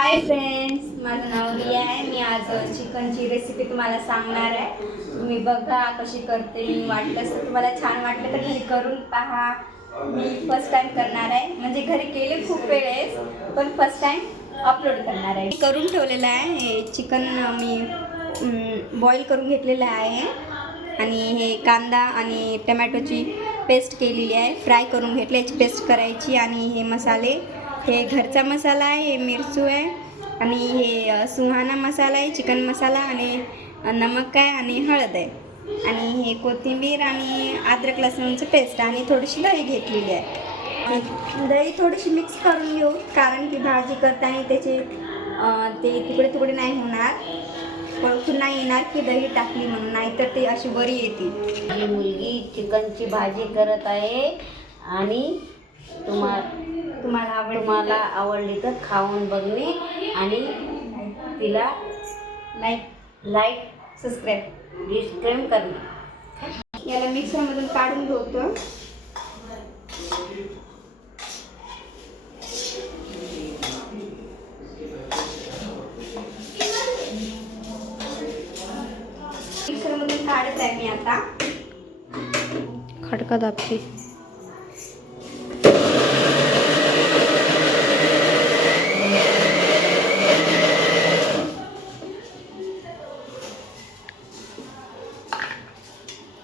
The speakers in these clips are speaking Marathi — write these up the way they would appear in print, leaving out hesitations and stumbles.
हाय फ्रेंड्स, माझं नाव रिया आहे. मी आज चिकनची रेसिपी तुम्हाला सांगणार आहे. तुम्ही बघा कशी करते मी. वाटलंच तर तुम्हाला छान वाटलं तर घरी करून पहा. मी फर्स्ट टाइम करणार आहे, म्हणजे घरी केले खूप वेळेस, पण फर्स्ट टाइम अपलोड करणार आहे. करून ठेवलेलं आहे हे चिकन. मी बॉईल करून घेतलेलं आहे आणि हे कांदा आणि टमॅटोची पेस्ट केलेली आहे. फ्राय करून घेतले, याची पेस्ट करायची. आणि हे मसाले, हे घरचा मसाला आहे, हे मिरचू आहे आणि हे सुहाना मसाला आहे, चिकन मसाला आणि नमक आहे आणि हळद आहे आणि हे कोथिंबीर आणि अद्रक लसूणचं पेस्ट आणि थोडीशी दही घेतलेली आहे. दही थोडीशी मिक्स करून घेऊ, कारण की भाजी करताना त्याचे ते तुकडे तुकडे नाही होणार, ओळखून नाही येणार की दही टाकली म्हणून, नाहीतर ते अशी बरी येते. माझी मुलगी चिकनची भाजी करत आहे आणि तुम्हाला आवडली तर खाऊन बघणे आणि तिला लाईक सबस्क्राईब करणे. याला मिक्सरमधून काढून घेतो. मिक्सरमधून काढत आहे मी आता. खडका दाबते.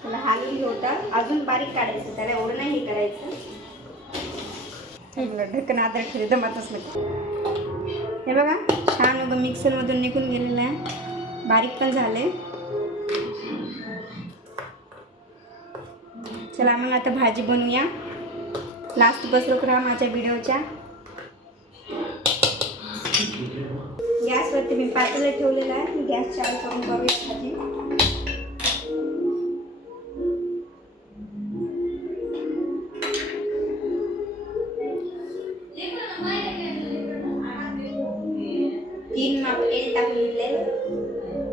त्याला हलवून घेतात, अजून बारीक काढायचं, त्याला एवढं नाही हे करायचं. ढक्कन अद्रक ठेवते दमातच नको. हे बघा छान होतं, मिक्सरमधून निघून गेलेलं आहे, बारीक पण झाले. चला मग आता भाजी बनवूया. लास्ट बसलोक राहा माझ्या व्हिडिओच्या. गॅसवरती मी पातेलं ठेवलेलं आहे, गॅस चालू करून बघूया भाजी. तीन माप तेल टाकले,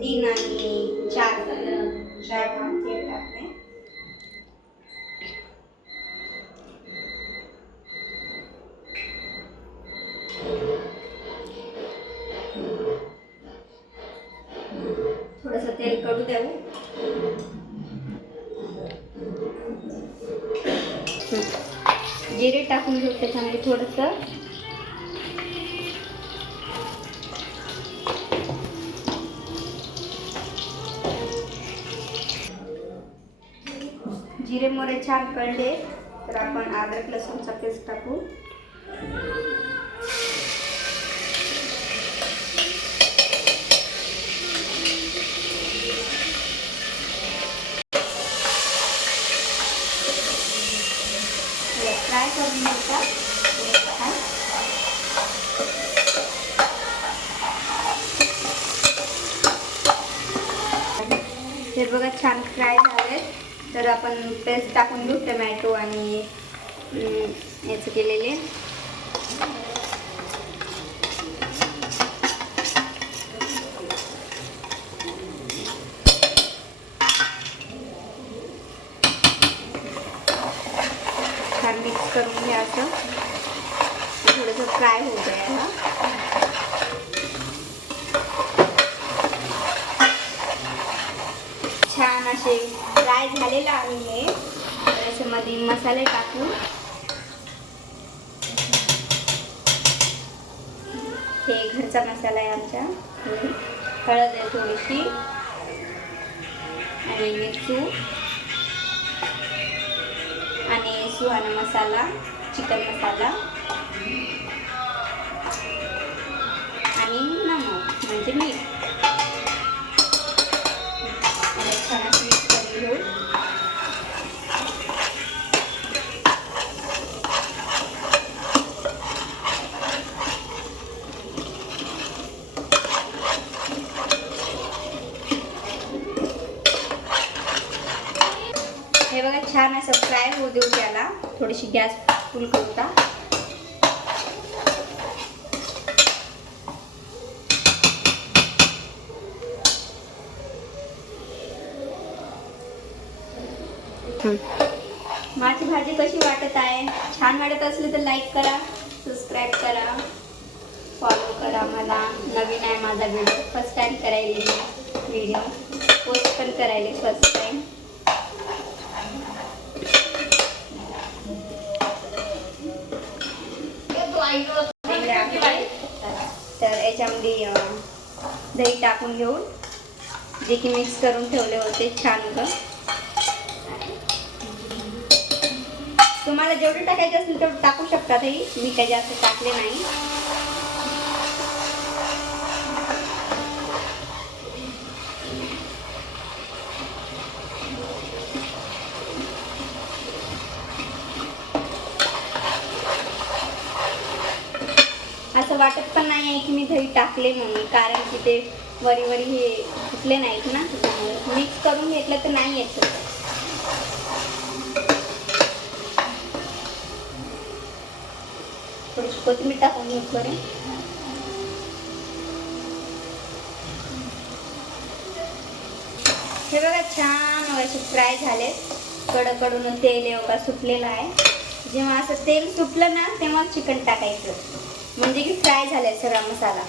3 आणि 4 माप तेल टाकले. थोडंसं तेल कढू देऊ. जिरे टाकून घेऊ त्याच्यामध्ये थोडंसं. जिरे मोहरी छान कळले तर आपण अद्रक लसूणचा पेस्ट टाकू. फ्राय करून घेतात. हे बघा छान फ्राय झाले तर आपण पेस्ट टाकून घेऊ, टमॅटो आणि याचं केलेले. छान मिक्स करून घ्या असं, थोडंसं फ्राय होऊ द्या. छान असे फ्राय झालेलं आहे हे. त्याच्यामध्ये मसाले टाकू. हे घरचा मसाला आहे आमच्या. हळद आहे थोडीशी आणि मिरचू आणि सुहाना मसाला, चिकन मसाला आणि नमक म्हणजे मीठ. छान मिक्स करून घेऊ. हे बघा छान असं फ्राय होऊ देऊ त्याला. थोडीशी गॅस फुल करूता. माझी भाजी कशी वाटत आहे? छान वाटत असली तर लाईक करा, सबस्क्राईब करा, फॉलो करा मला. नवीन आहे माझा व्हिडिओ, फर्स्ट टाइम करायला व्हिडिओ पोस्ट पण करायला फर्स्ट टाइम. तर याच्यामध्ये दही टाकून घेऊन जे की मिक्स करून ठेवले होते छान ग. तुम्हाला जेवढे टाकायचे असेल तेवढं टाकू शकता दही, मी काही जास्त टाकले नाही. असं वाटत पण नाही आहे की मी दही टाकले म्हणून, कारण की ते वरी हे फुटले नाहीत ना, त्यामुळे मिक्स करून घेतलं तर नाही येत. थोडीशी कोथिंबीर टाकून घेऊ बरे. हे बघा छान असे फ्राय झाले, कडकडून तेल एवढा सुटलेलं आहे. जेव्हा असं तेल सुटलं ना तेव्हा चिकन टाकायचं, म्हणजे की फ्राय झालाय सगळा मसाला.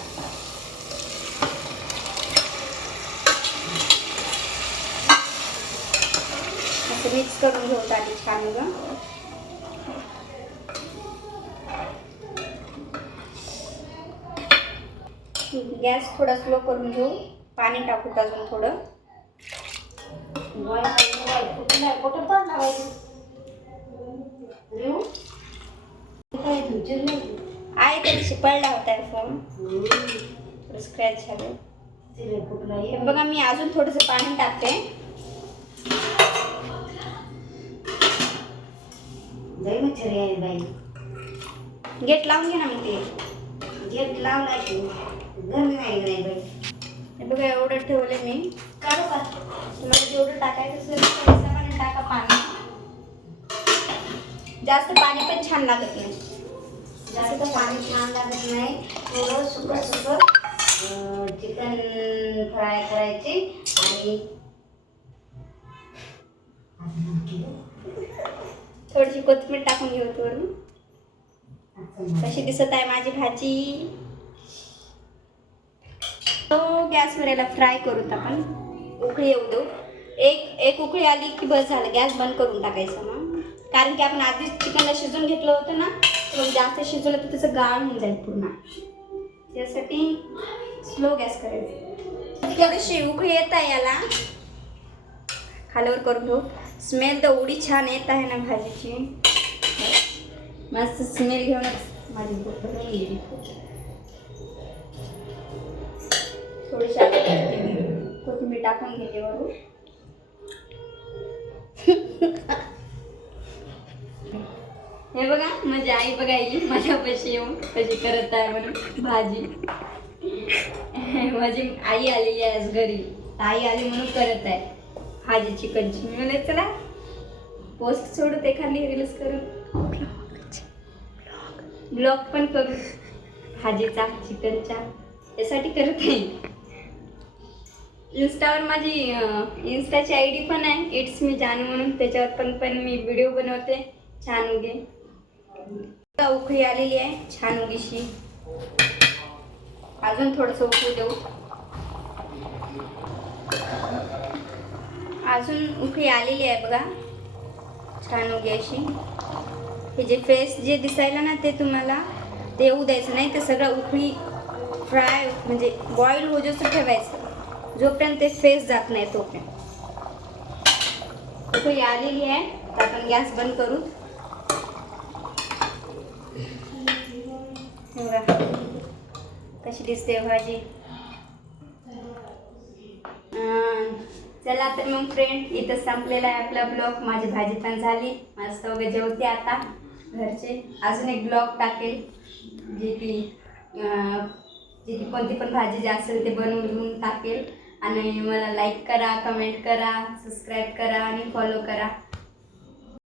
असं मिक्स करून घेऊ आधी छान ग. गॅस थोडा स्लो करून घेऊ, पाणी टाकू अजून थोडं. आहे तरी पडला होता फोन, स्क्रॅच झालं. हे बघा मी अजून थोडंसं पाणी टाकते. गेट लावून घे ना मग. ते गेट लावला की गरमी नाही बाई. हे बघा एवढं ठेवले मी. काढू का तुम्हाला जेवढं टाकायचं असेल थोडंसं पाणी टाका. पाणी जास्त पाणी पण छान लागत नाही. जास्त पाणी छान लागत नाही. थोडं सुकं चिकन फ्राय करायचे आणि थोडीशी कोथिंबीर टाकून घेऊ वरून. कशी दिसत आहे माझी भाजी. तो गॅसवर याला फ्राय करूत आपण. उकळी येऊ देऊ. एक उकळी आली की बस झालं, गॅस बंद करून टाकायचं मग. कारण की आपण आधीच चिकनला शिजून घेतलं होतं ना, तर जास्त शिजवलं तर त्याचं गाळ होऊन जाईल पूर्ण. त्यासाठी स्लो गॅस करायचा. थोडीशी उकळी येत आहे याला, खाल्यावर करून घेऊ. स्मेल तर एवढी छान येत आहे ना भाजीची, मस्त स्मेल घेऊनच माझी भूक लागली. थोडीशी कोथिंबीर टाकून घेते वरून. हे बघा माझी आई बघायली माझ्यापाशी येऊन कशी करत आहे म्हणून भाजी. माझी आई आलेली आहे आज घरी, आई आली म्हणून करत आहे भाजी चिकनची. मी म्हणले चला पोस्ट सोडत एखादी रील्स करून ब्लॉग पण करू भाजीचा चिकनच्या, यासाठी करत आहे. इंस्टावर माझी इंस्टाची ID पण आहे इट्स मी जानू म्हणून, त्याच्यावर पण मी व्हिडिओ बनवते छान उगे. उकळी आलेली आहे छान उगीशी, अजून थोडंसं उकळू देऊ. अजून उकळी आलेली आहे बघा छान उगी अशी. हे जे फेस जे दिसायला ना ते तुम्हाला ते येऊ द्यायचं नाही, ते सगळं उकळी फ्राय म्हणजे बॉईल हो जसं ठेवायचं, जोपर्यंत ते फेस जात नाही तोपर्यंत. उकळी आलेली आहे तर आपण गॅस बंद करू. कशी दिसते भाजी. चला तर मग फ्रेंड, इथं संपलेला आहे आपला ब्लॉग. माझी भाजी पण झाली मस्त वगैरे, जेवते आता घरचे. अजून एक ब्लॉग टाकेल जे की कोणती पण भाजी जे असेल ते बनवून टाकेल. आणि मला लाईक करा, कमेंट करा, सबस्क्राईब करा आणि फॉलो करा.